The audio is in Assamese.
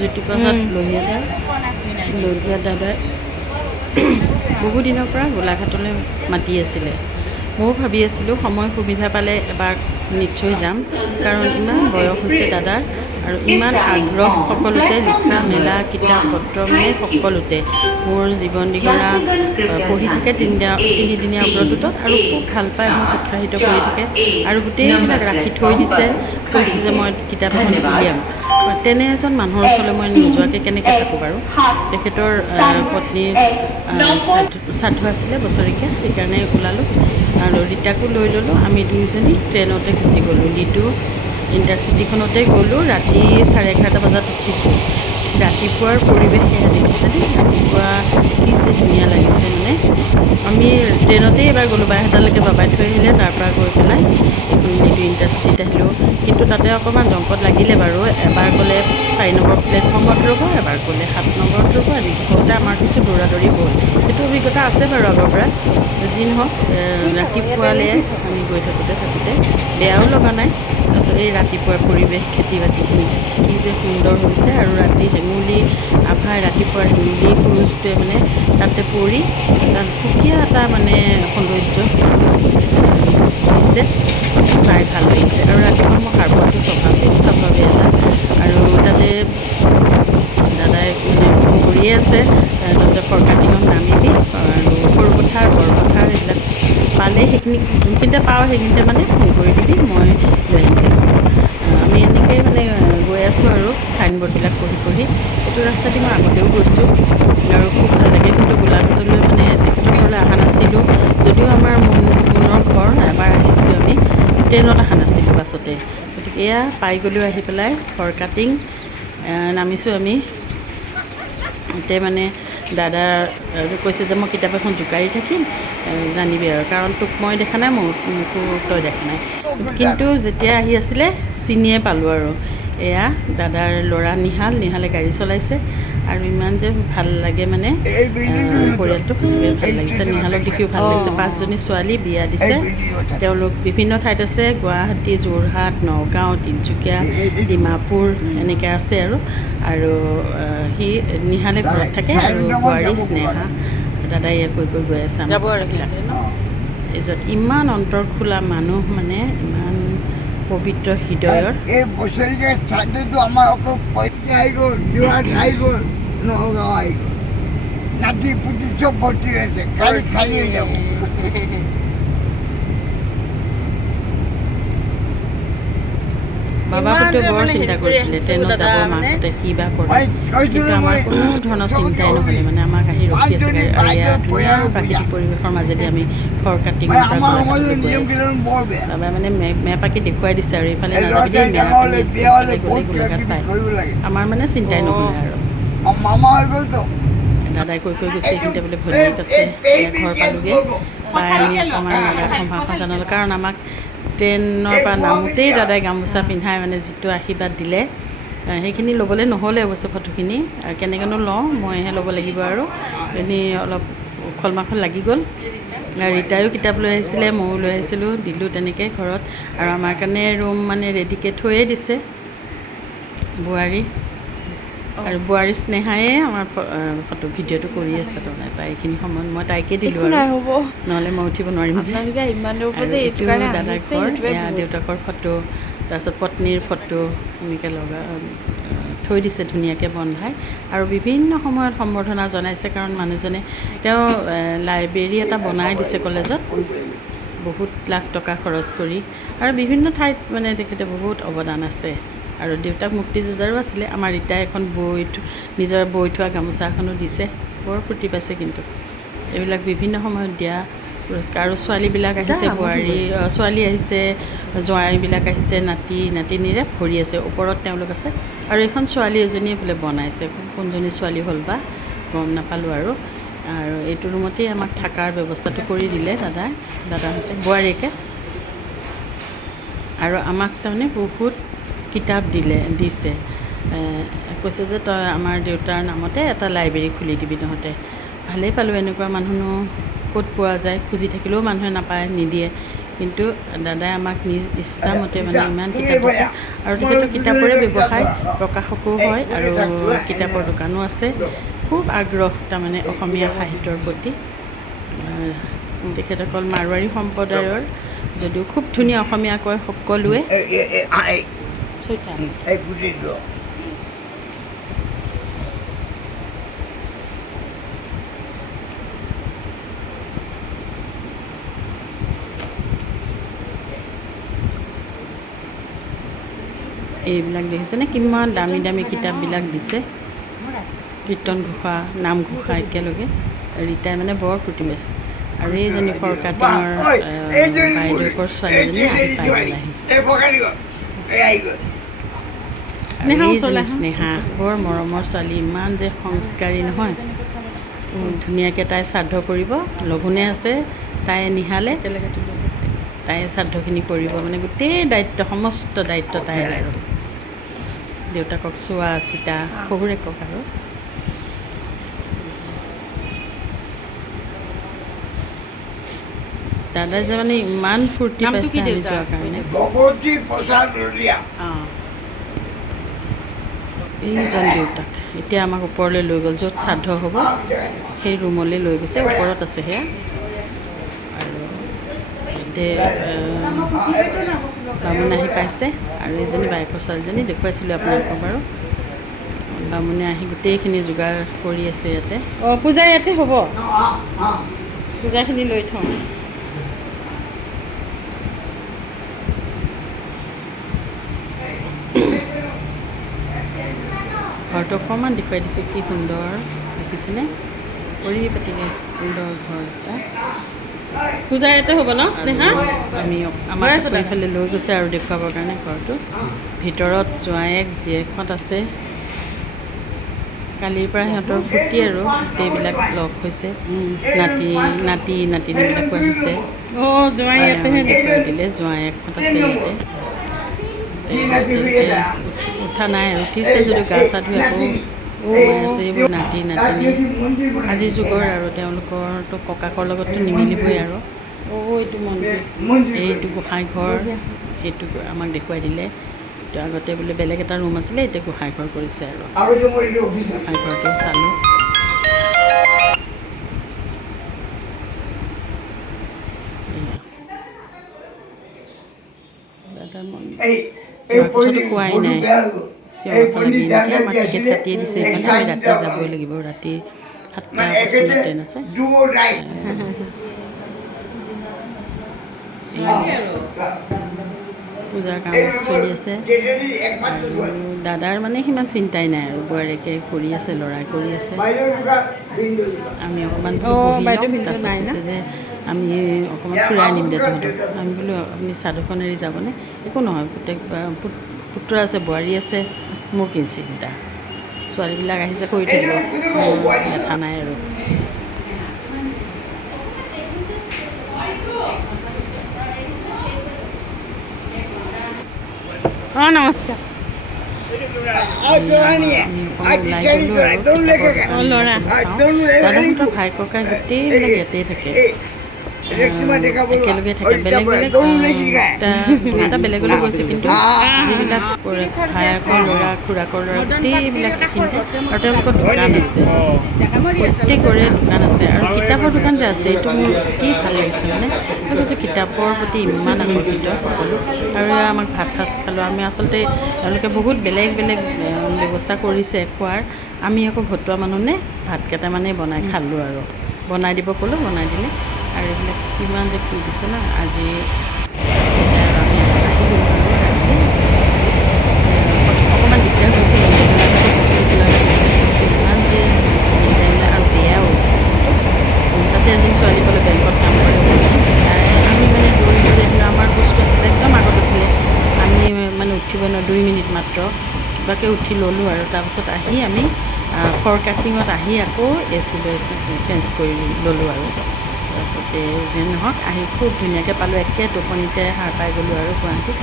জ্যোতিপ্ৰসাদ লোহিয়া দাদাই বহু দিনৰ পৰা গোলাঘাটলৈ মাতি আছিলে। ময়ো ভাবি আছিলোঁ সময় সুবিধা পালে এবাৰ নিশ্চয় যাম, কাৰণ ইমান বয়স হৈছে দাদাৰ আৰু ইমান আগ্ৰহ সকলোতে, লিখা মেলা কিতাপ পত্ৰ মানে সকলোতে। মোৰ জীৱন দিগনা পঢ়ি থাকে তিনিদিনীয়া অগ্ৰদূতত আৰু খুব ভাল পায়, মোক উৎসাহিত কৰি থাকে আৰু গোটেইবিলাক ৰাখি থৈ দিছে, কৈছে যে মই কিতাপ এখন উলিয়াম। তেনে এজন মানুহৰ ওচৰলৈ মই নোযোৱাকৈ কেনেকৈ থাকোঁ বাৰু। তেখেতৰ পত্নীৰ শ্ৰাদ্ধ আছিলে বছৰেকীয়া, সেইকাৰণে ওলালোঁ আৰু ৰীতাকো লৈ ল'লোঁ। আমি দুয়োজনী ট্ৰেইনতে গুচি গ'লোঁ, লিডু ইণ্টাৰচিটিখনতে গ'লোঁ। ৰাতি 11:30 বজাত উঠিছোঁ। ৰাতিপুৱাৰ পৰিৱেশ সেয়া দেখিছেনে, ৰাতিপুৱা কি যে ধুনীয়া লাগিছে। মানে আমি ট্ৰেইনতেই এবাৰ গ'লোঁ, বাইহাটালৈকে বাবাই থৈ আহিলে, তাৰপৰা গৈ পেলাই এখন লিডু ইণ্টাৰচিটিত আহিলোঁ। কিন্তু তাতে অকণমান জংকত লাগিলে বাৰু। এবাৰ গ'লে 4 নম্বৰ প্লেটফৰ্মত ৰ'ব, এবাৰ গ'লে 7 নম্বৰত ৰ'ব, এনেকৈ কৰোঁতে আমাৰ কিছু দৌৰা-দৌৰি হ'ল। সেইটো অভিজ্ঞতা আছে বাৰু আগৰ পৰা। যি নহওক ৰাতিপুৱালৈ আমি গৈ থাকোঁতে বেয়াও লগা নাই। তাৰপিছত এই ৰাতিপুৱাৰ পৰিৱেশ, খেতি বাতিখিনি কি যে সুন্দৰ হৈছে আৰু ৰাতি হেঙুলি আভাই, ৰাতিপুৱাৰ হেঙুলি সূৰুজটোৱে মানে তাতে পৰি এটা সুকীয়া এটা মানে সৌন্দৰ্য দিছে, চাই ভাল লাগিছে। আৰু ৰাতিপুৱা মই সাৰ পোৱাটো স্বভাৱেই এটা। আৰু তাতে দাদাই মানে ফোন কৰিয়ে আছে, তহঁতে ফৰকাটিঙত নামিবি আৰু সৰুপথাৰ বৰপথাৰ এইবিলাক পালে সেইখিনি যোনখিনিতে পাওঁ সেইখিনিতে মানে ফোন কৰি দিবি, মই লৈ আহিম। আমি এনেকৈয়ে মানে গৈ আছোঁ আৰু চাইনবৰ্ডবিলাক পঢ়ি। এইটো ৰাস্তা দি মই আগতেও গৈছোঁ আৰু খুব ভাল লাগে। কিন্তু গোলাঘাটলৈ মানে তেখেতৰ ঘৰলৈ অহা নাছিলোঁ, যদিও আমাৰ মোনৰ ঘৰ। এবাৰ আহিছিলোঁ আমি, ট্ৰেইনত অহা নাছিলোঁ, বাছতে। গতিকে এয়া পাই গ'লোঁ আহি পেলাই ফৰকাটিং নামিছোঁ আমি। তাতে মানে দাদা কৈছে যে মই কিতাপ এখন জোকাৰি থাকিম, জানিবি আৰু, কাৰণ তোক মই দেখা নাই, মোকো তই দেখা নাই। কিন্তু যেতিয়া আহি আছিলে চিনিয়ে পালোঁ আৰু। এয়া দাদাৰ ল'ৰা নিহালে গাড়ী চলাইছে আৰু ইমান যে ভাল লাগে মানে পৰিয়ালটো সঁচাকৈ ভাল লাগিছে। নিহালক দেখিও ভাল লাগিছে। 5জনী ছোৱালী বিয়া দিছে, তেওঁলোক বিভিন্ন ঠাইত আছে, গুৱাহাটী, যোৰহাট, নগাঁও, তিনিচুকীয়া, ডিমাপুৰ এনেকৈ আছে আৰু সি নিহালে ঘৰত থাকে আৰু বোৱাৰী স্নেহা দাদাই ইয়াত কৈ গৈ আছে আমাৰ কথাবিলাক। এইযত ইমান অন্তৰ খোলা মানুহ, মানে ইমান পবিত্ৰ হৃদয়ৰ। এই বছৰীয়া শ্ৰাদ্ধটো আমাৰ অকল পইচা আহি গ'ল, যোৰহাট আহি গ'ল, নগাঁও আহি গ'ল, নাতি পুতি চব ভৰ্তি হৈ আছে, খালী হৈ যাব। বাবাহঁতে বৰ চিন্তা কৰিছিলে ট্ৰেইনত যাব, মাহঁতে কি বা কৰে, কিন্তু আমাৰ কোনো ধৰণৰ চিন্তাই নহ'লে। মানে আমাক আহি ৰখি আছে গাড়ী, আৰু এয়া ধুনীয়া প্ৰাকৃতিক পৰিৱেশৰ মাজেদি আমি ফৰকাটিঙৰ পৰা গোলাঘাটলৈ গৈ আছোঁ। বাবাই মানে মেপ আঁকি দেখুৱাই দিছে আৰু এইফালে নাযাবি, এইফালে গ'লে গোলাঘাট পায়। আমাৰ মানে চিন্তাই নহ'লে আৰু। দাদাই কৈ গৈছে এইখিনিতে বোলে ভনীয়েক আছে, ঘৰ পালোগৈ। পাই আমি অকণমান দাদাক সম্ভাষণ জনালোঁ, কাৰণ আমাক ট্ৰেইনৰ পৰা নামোতেই দাদাই গামোচা পিন্ধাই মানে যিটো আশীৰ্বাদ দিলে, সেইখিনি ল'বলৈ নহ'লে অৱশ্যে ফটোখিনি। আৰু কেনেকৈনো লওঁ, মইহে ল'ব লাগিব আৰু। এনেই অলপ উখল মাখল লাগি গ'ল। ৰীতায়ো কিতাপ লৈ আহিছিলে, ময়ো লৈ আহিছিলোঁ, দিলোঁ তেনেকৈ ঘৰত। আৰু আমাৰ কাৰণে ৰুম মানে ৰেডিকৈ থৈয়ে দিছে বোৱাৰী। আৰু বোৱাৰী স্নেহায়ে আমাৰ ভিডিঅ'টো কৰি আছে তাৰমানে। তাই এইখিনি সময়ত মই তাইকে দিলোঁ আৰু, নহ'লে মই উঠিব নোৱাৰিম যে। এইটো দাদাৰ ঘৰ, এয়া দেউতাকৰ ফটো, তাৰপিছত পত্নীৰ ফটো এনেকৈ থৈ দিছে ধুনীয়াকৈ বন্ধাই। আৰু বিভিন্ন সময়ত সম্বৰ্ধনা জনাইছে, কাৰণ মানুহজনে তেওঁ লাইব্ৰেৰী এটা বনাই দিছে কলেজত, বহুত লাখ টকা খৰচ কৰি। আৰু বিভিন্ন ঠাইত মানে তেখেতে বহুত অৱদান আছে। আৰু দেউতাক মুক্তিযুঁজাৰো আছিলে। আমাৰ ৰীতাই এখন নিজৰ বৈ থোৱা গামোচা এখনো দিছে, বৰ ফূৰ্তি পাইছে। কিন্তু এইবিলাক বিভিন্ন সময়ত দিয়া পুৰস্কাৰ। আৰু ছোৱালীবিলাক আহিছে, ছোৱালী আহিছে, জোৱাইবিলাক আহিছে, নাতিনীৰে ভৰি আছে, ওপৰত তেওঁলোক আছে। আৰু এইখন ছোৱালী এজনীয়ে বোলে বনাইছে, কোনজনী ছোৱালী হ'ল বা গম নাপালোঁ আৰু। এইটো ৰুমতেই আমাক থকাৰ ব্যৱস্থাটো কৰি দিলে দাদাহঁতে, বোৱাৰীয়েকে। আৰু আমাক তাৰমানে বহুত কিতাপ দিছে, কৈছে যে তই আমাৰ দেউতাৰ নামতে এটা লাইব্ৰেৰী খুলি দিবি তহঁতে। ভালেই পালোঁ, এনেকুৱা মানুহনো ক'ত পোৱা যায়, খুজি থাকিলেও মানুহে নাপায়, নিদিয়ে। কিন্তু দাদাই আমাক নিজ ইচ্ছামতে মানে ইমান কিতাপ দিছে আৰু তেখেতৰ কিতাপৰে ব্যৱসায় প্ৰকাশকো হয় আৰু কিতাপৰ দোকানো আছে খুব আগ্ৰহ তাৰমানে অসমীয়া সাহিত্যৰ প্ৰতি তেখেত অকল মাৰোৱাৰী সম্প্ৰদায়ৰ যদিও খুব ধুনীয়া অসমীয়া কয় সকলোৱে এইবিলাক দেখিছেনে কিমান দামী দামী কিতাপবিলাক দিছে কীৰ্তন ঘোষা নামঘোষা একেলগে ৰীতাই মানে বৰ ফূৰ্তি পাইছে আৰু এইজনী ফৰকাটিঙৰ বাইদেউকৰ ছোৱালীজনী আহি পাই পেলাহি স্নেহা বৰ মৰমৰ ছোৱালী ইমান যে সংস্কাৰী নহয় ধুনীয়াকৈ তাই শ্ৰাদ্ধ কৰিব লঘোণে আছে তাই নিহালে তাই শ্ৰাদ্ধখিনি কৰিব মানে গোটেই দায়িত্ব সমস্ত দায়িত্ব তাই আৰু দেউতাকক চোৱা চিতা শহুৰেকক আৰু দাদাই যে মানে ইমান ফূৰ্তি পাইছে আমি যোৱাৰ কাৰণে এইজন দেউতাক এতিয়া আমাক ওপৰলৈ লৈ গ'ল য'ত শ্ৰাদ্ধ হ'ব সেই ৰুমলৈ লৈ গৈছে ওপৰত আছে সেয়া আৰু বামুণ আহি পাইছে আৰু এইজনী বায়েকৰ ছোৱালীজনী দেখুৱাইছিলোঁ আপোনালোকক বাৰু বামুণে আহি গোটেইখিনি যোগাৰ কৰি আছে ইয়াতে পূজা ইয়াতে হ'ব পূজাখিনি লৈ থওঁ ঘৰটো অকণমান দেখুৱাই দিছোঁ কি সুন্দৰ দেখিছেনে পৰিপাটিকে সুন্দৰ ঘৰ এটা পূজা ইয়াতে হ'ব ন স্নেহা আমি আমাৰ এইফালে লৈ গৈছে আৰু দেখুৱাবৰ কাৰণে ঘৰটো ভিতৰত জোঁৱায়েক জীয়েকহঁত আছে কালিৰ পৰা সিহঁতৰ ফূৰ্তি আৰু গোটেইবিলাক লগ হৈছে নাতিনীবিলাকো আহিছে জোঁৱাই ইয়াতেহে দেখুৱাই দিলে জোঁৱায়েকহঁত আছে ইয়াতে উঠা নাই আৰু উঠিছে যদিও গা চা ধুই আকৌ আছে এইবোৰ নাতিনী আজিৰ যুগৰ আৰু তেওঁলোকৰতো ককাকৰ লগততো নিমিলিবই আৰু এইটো মন্দিৰ এইটো গোঁসাই ঘৰ সেইটো আমাক দেখুৱাই দিলে তো আগতে বোলে বেলেগ এটা ৰুম আছিলে এতিয়া গোঁসাই ঘৰ কৰিছে আৰু গোঁসাই ঘৰটো চালোঁ দাদাৰ মন্দিৰ কথাটো কোৱাই নাই চিঞৰব লাগি আমাক টিকেট কাটিয়ে দিছে সেইকাৰণে আমি ৰাতি যাবই লাগিব ৰাতি 7টা ট্ৰেইন আছে পূজাৰ কাম চলি আছে আৰু দাদাৰ মানে সিমান চিন্তাই নাই আৰু বোৱাৰীকে কৰি আছে ল'ৰাই কৰি আছে আমি অকণমান কৈছে যে আমি অকণমান ফুৰাই নিম দে তহঁতক আমি বোলো আপুনি চাদৰখন এৰি যাবনে একো নহয় পুতেক পুত্ৰ আছে বোৱাৰী আছে মোৰ কি চিন্তা ছোৱালীবিলাক আহিছে কৰি থাকিব লেঠা নাই আৰু নমস্কাৰ দাদাহঁতৰ ভাই ককাই গোটেইবিলাক ইয়াতেই থাকে একেলগে থাকে বেলেগ বেলেগ এটা বেলেগলৈ গৈছে কিন্তু যিবিলাক ভায়েকৰ ল'ৰা খুৰাকৰ ল'ৰা গোটেইবিলাক এইখিনিতে আৰু তেওঁলোকৰ দোকান আছে প্ৰত্যেকৰে দোকান আছে আৰু কিতাপৰ দোকান যে আছে এইটো মোৰ কি ভাল লাগিছে মানে কৈছে কিতাপৰ প্ৰতি ইমান আকৰ্ষিত সকলো আৰু আমাক ভাত সাজ খালোঁ আমি আচলতে তেওঁলোকে বহুত বেলেগ বেলেগ ব্যৱস্থা কৰিছে খোৱাৰ আমি আকৌ ভতুৱা মানুহ নে ভাত কেইটামানেই বনাই খালোঁ আৰু বনাই দিব ক'লোঁ বনাই দিলে আৰু এইবিলাক কিমান যে ফুল দিছে ন আজি অকণমান দিগদাৰ হৈছে ইমান যে আৰু বেয়াও হৈছে তাতে এজনী ছোৱালী ক'লে বেংকত কাম কৰে আমি মানে দৌৰি দৌৰি আহিলোঁ আমাৰ বস্তু আছিলে একদম আগত আছিলে আমি মানে উঠিব নোৱাৰোঁ 2 মিনিট মাত্ৰ কিবাকৈ উঠি ল'লোঁ আৰু তাৰপিছত আহি আমি ফৰ কাটিঙত আহি আকৌ AC চেঞ্জ কৰি ল'লোঁ আৰু তাৰপিছতে যেন নহওক আহি খুব ধুনীয়াকৈ পালোঁ একে টোপনিতে সাৰ পাই গ'লোঁ আৰু গুৱাহাটীত